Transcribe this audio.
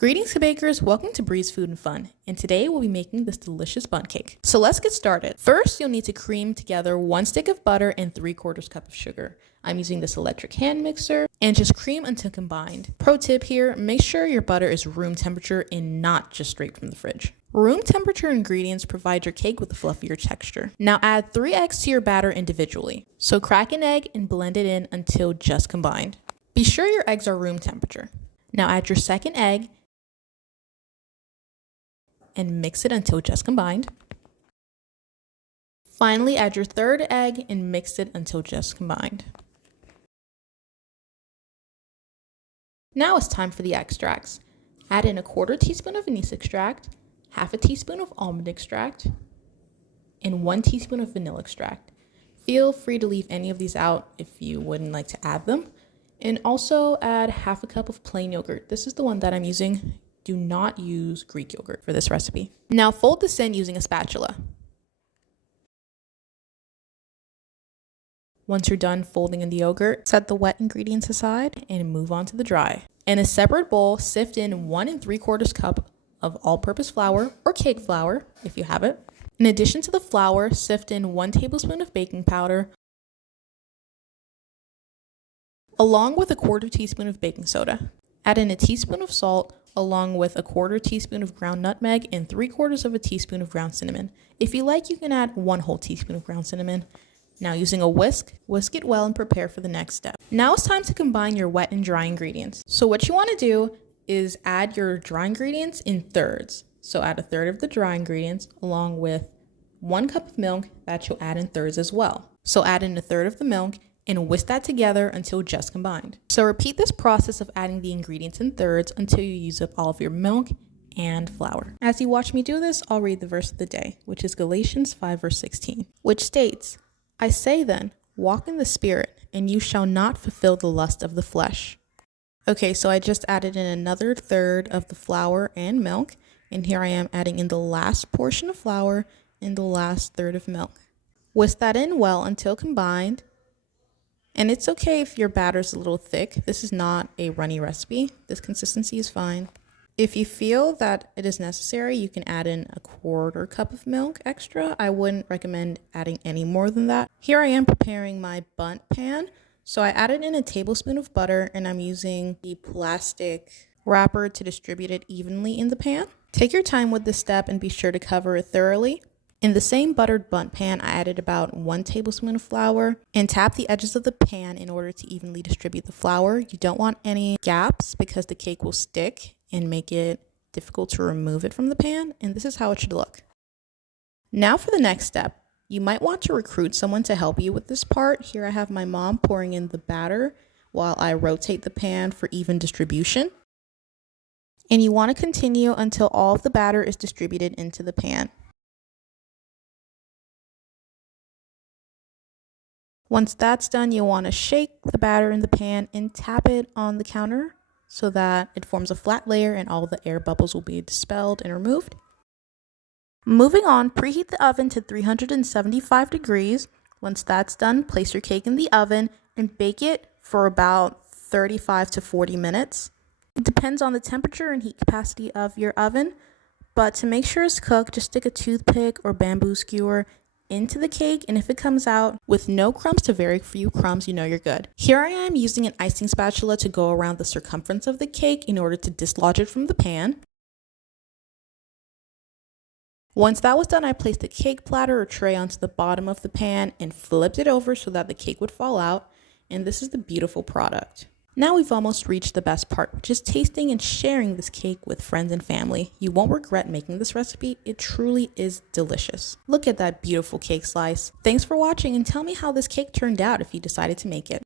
Greetings to bakers, welcome to Breeze Food and Fun, and today we'll be making this delicious bundt cake. So let's get started. First, you'll need to cream together 1 stick of butter and 3/4 cup of sugar. I'm using this electric hand mixer, and just cream until combined. Pro tip here, make sure your butter is room temperature and not just straight from the fridge. Room temperature ingredients provide your cake with a fluffier texture. Now add 3 eggs to your batter individually. So crack an egg and blend it in until just combined. Be sure your eggs are room temperature. Now add your second egg and mix it until just combined. Finally, add your third egg and mix it until just combined. Now it's time for the extracts. Add in 1/4 teaspoon of anise extract, 1/2 teaspoon of almond extract, and 1 teaspoon of vanilla extract. Feel free to leave any of these out if you wouldn't like to add them. And also add 1/2 cup of plain yogurt. This is the one that I'm using. Do not use Greek yogurt for this recipe. Now fold this in using a spatula. Once you're done folding in the yogurt, set the wet ingredients aside and move on to the dry. In a separate bowl, sift in 1 3/4 cup of all-purpose flour or cake flour if you have it. In addition to the flour, sift in 1 tablespoon of baking powder along with 1/4 teaspoon of baking soda. Add in 1 teaspoon of salt along with 1/4 teaspoon of ground nutmeg and 3/4 teaspoon of ground cinnamon. If you like, you can add 1 whole teaspoon of ground cinnamon. Now using a whisk it well and prepare for the next step. Now it's time to combine your wet and dry ingredients. So what you want to do is add your dry ingredients in thirds. So add 1/3 of the dry ingredients along with 1 cup of milk that you'll add in thirds as well. So add in 1/3 of the milk and whisk that together until just combined. So repeat this process of adding the ingredients in thirds until you use up all of your milk and flour. As you watch me do this, I'll read the verse of the day, which is Galatians 5 verse 16, which states, "I say then, walk in the Spirit, and you shall not fulfill the lust of the flesh." Okay, so I just added in another 1/3 of the flour and milk, and here I am adding in the last portion of flour and the last 1/3 of milk. Whisk that in well until combined. And it's okay if your batter is a little thick. This is not a runny recipe. This consistency is fine. If you feel that it is necessary, you can add in 1/4 cup of milk extra. I wouldn't recommend adding any more than that. Here I am preparing my bundt pan. So I added in 1 tablespoon of butter and I'm using the plastic wrapper to distribute it evenly in the pan. Take your time with this step and be sure to cover it thoroughly. In the same buttered bundt pan, I added about 1 tablespoon of flour and tap the edges of the pan in order to evenly distribute the flour. You don't want any gaps because the cake will stick and make it difficult to remove it from the pan, and this is how it should look. Now for the next step. You might want to recruit someone to help you with this part. Here I have my mom pouring in the batter while I rotate the pan for even distribution. And you want to continue until all of the batter is distributed into the pan. Once that's done, you'll want to shake the batter in the pan and tap it on the counter so that it forms a flat layer and all the air bubbles will be dispelled and removed. Moving on, preheat the oven to 375 degrees. Once that's done, place your cake in the oven and bake it for about 35 to 40 minutes. It depends on the temperature and heat capacity of your oven, but to make sure it's cooked, just stick a toothpick or bamboo skewer into the cake, and if it comes out with no crumbs to very few crumbs, you know you're good. Here I am using an icing spatula to go around the circumference of the cake in order to dislodge it from the pan. Once that was done, I placed the cake platter or tray onto the bottom of the pan and flipped it over so that the cake would fall out, and this is the beautiful product. Now we've almost reached the best part, which is tasting and sharing this cake with friends and family. You won't regret making this recipe. It truly is delicious. Look at that beautiful cake slice. Thanks for watching and tell me how this cake turned out if you decided to make it.